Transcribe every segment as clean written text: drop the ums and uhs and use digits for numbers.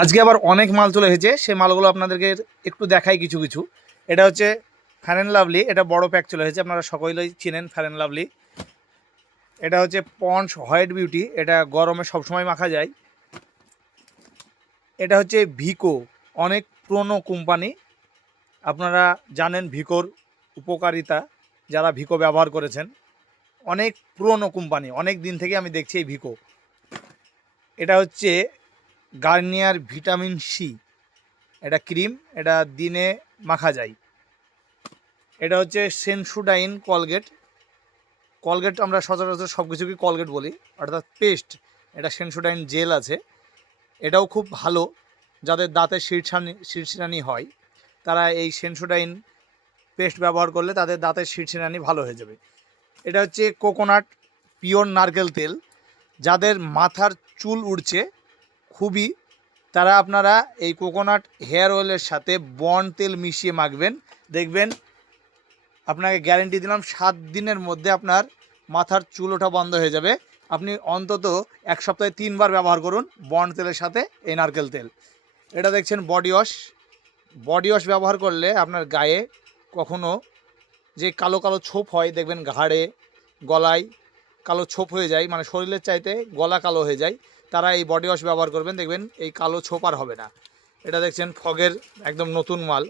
আজকে আবার অনেক মাল চলে এসেছে, সে মালগুলো আপনাদেরকে একটু দেখাই কিছু কিছু। এটা হচ্ছে ফ্যার অ্যান্ড লাভলি, এটা বড় প্যাক চলে এসেছে, আপনারা সকলেই চিনেন ফ্যার অ্যান্ড লাভলি। এটা হচ্ছে পন্ডস হোয়াইট বিউটি, এটা গরমে সবসময় মাখা যায়। এটা হচ্ছে ভিকো, অনেক পুরনো কোম্পানি, আপনারা জানেন ভিকোর উপকারিতা, যারা ভিকো ব্যবহার করেছেন। অনেক পুরনো কোম্পানি, অনেক দিন থেকে আমি দেখছি এই ভিকো। এটা হচ্ছে গার্নিয়ার ভিটামিন সি, এটা ক্রিম, এটা দিনে মাখা যায়। এটা হচ্ছে সেনসোডাইন কোলগেট, কোলগেট আমরা সচরাচর সব কিছুকে কোলগেট বলি, অর্থাৎ পেস্ট। এটা সেনসোডাইন জেল আছে, এটাও খুব ভালো। যাদের দাঁতে শিরশিরানি হয় তারা এই সেনসোডাইন পেস্ট ব্যবহার করলে তাদের দাঁতের শিরশিরানি ভালো হয়ে যাবে। এটা হচ্ছে কোকোনাট পিওর নারকেল তেল, যাদের মাথার চুল উড়ছে খুবই, তারা আপনারা এই কোকোনাট হেয়ার অয়েলের সাথে বন্ড তেল মিশিয়ে মাখবেন, দেখবেন আপনাকে গ্যারেন্টি দিলাম 7 দিনের মধ্যে আপনার মাথার চুল ওঠা বন্ধ হয়ে যাবে। আপনি অন্তত 1 সপ্তাহে 3 বার ব্যবহার করুন বন্ড তেলের সাথে এই নারকেল তেল। এটা দেখছেন বডি ওয়াশ, বডি ওয়াশ ব্যবহার করলে আপনার গায়ে কখনো যে কালো কালো ছোপ হয়, দেখবেন ঘাড়ে গলায় কালো ছোপ হয়ে যায়, মানে শরীরের চাইতে গলা কালো হয়ে যায়, তারা এই বডি ওয়াশ ব্যবহার করবেন, দেখবেন এই কালো ছোপ আর হবে না। এটা দেখছেন ফগের একদম নতুন মাল,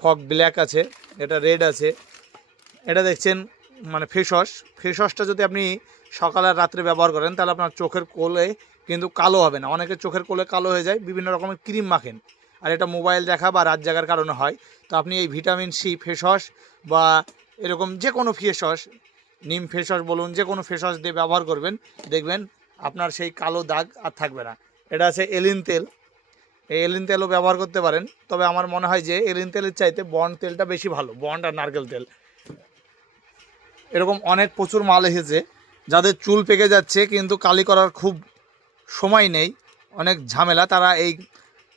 ফগ ব্ল্যাক আছে, এটা রেড আছে। এটা দেখছেন মানে ফেস ওয়াশ, ফেস ওয়াশটা যদি আপনি সকাল আর রাত্রে ব্যবহার করেন তাহলে আপনার চোখের কোলে কিন্তু কালো হবে না। অনেকের চোখের কোলে কালো হয়ে যায়, বিভিন্ন রকমের ক্রিম মাখেন, আর এটা মোবাইল দেখা বা রাত জাগার কারণে হয়। তো আপনি এই ভিটামিন সি ফেস ওয়াশ বা এরকম যে কোনো ফেস ওয়াশ, নিম ফেস ওয়াশ বলুন, যে কোনো ফেস ওয়াশ দিয়ে ব্যবহার করবেন, দেখবেন আপনার সেই কালো দাগ আর থাকবে না। এটা আছে এলিন তেল, এই এলিন তেলও ব্যবহার করতে পারেন, তবে আমার মনে হয় যে এলিন তেলের চাইতে বন্ড তেলটা বেশি ভালো, বন্ড আর নারকেল তেল। এরকম অনেক প্রচুর মাল এসেছে, যাদের চুল পেকে যাচ্ছে কিন্তু কালি করার খুব সময় নেই, অনেক ঝামেলা, তারা এই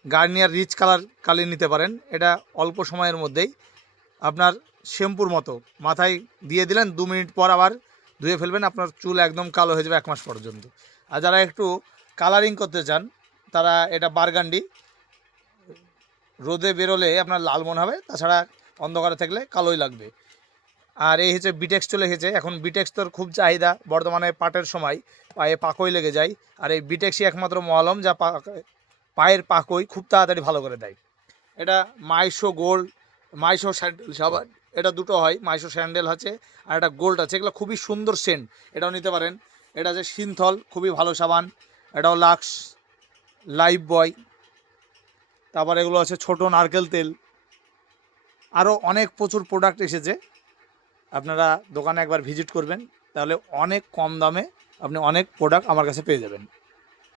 গার্নিয়ার রিচ কালার কালি নিতে পারেন। এটা অল্প সময়ের মধ্যেই আপনার শ্যাম্পুর মতো মাথায় দিয়ে দিলেন, 2 মিনিট পর আবার ধুয়ে ফেলবেন, আপনার চুল একদম কালো হয়ে যাবে 1 মাস পর্যন্ত। আর যারা একটু কালারিং করতে চান তারা এটা বারগান্ডি, রোদে বেরোলে আপনার লাল মনে হবে, তাছাড়া অন্ধকারে থাকলে কালোই লাগবে। আর এই হচ্ছে বিটেক্স চলে এসেছে, এখন বিটেক্স তোর খুব চাহিদা বর্তমানে, পাটের সময় পায়ে পাকই লেগে যায়, আর এই বিটেক্সই একমাত্র মলম যা পায়ের পাকই খুব তাড়াতাড়ি ভালো করে দেয়। এটা মাইশো গোল্ড, মাইশো স্যান্ডেল সাবান, এটা দুটো হয়, মাইশো স্যান্ডেল আছে আর একটা গোল্ড আছে, এগুলো খুবই সুন্দর সেন্ট, এটাও নিতে পারেন। এটা আছে সিনথল, খুবই ভালো সাবান, এটাও লাক্স, লাইফ বয়, তারপর এগুলো আছে ছোটো নারকেল তেল, আরও অনেক প্রচুর প্রোডাক্ট এসেছে। আপনারা দোকানে একবার ভিজিট করবেন, তাহলে অনেক কম দামে আপনি অনেক প্রোডাক্ট আমার কাছে পেয়ে যাবেন।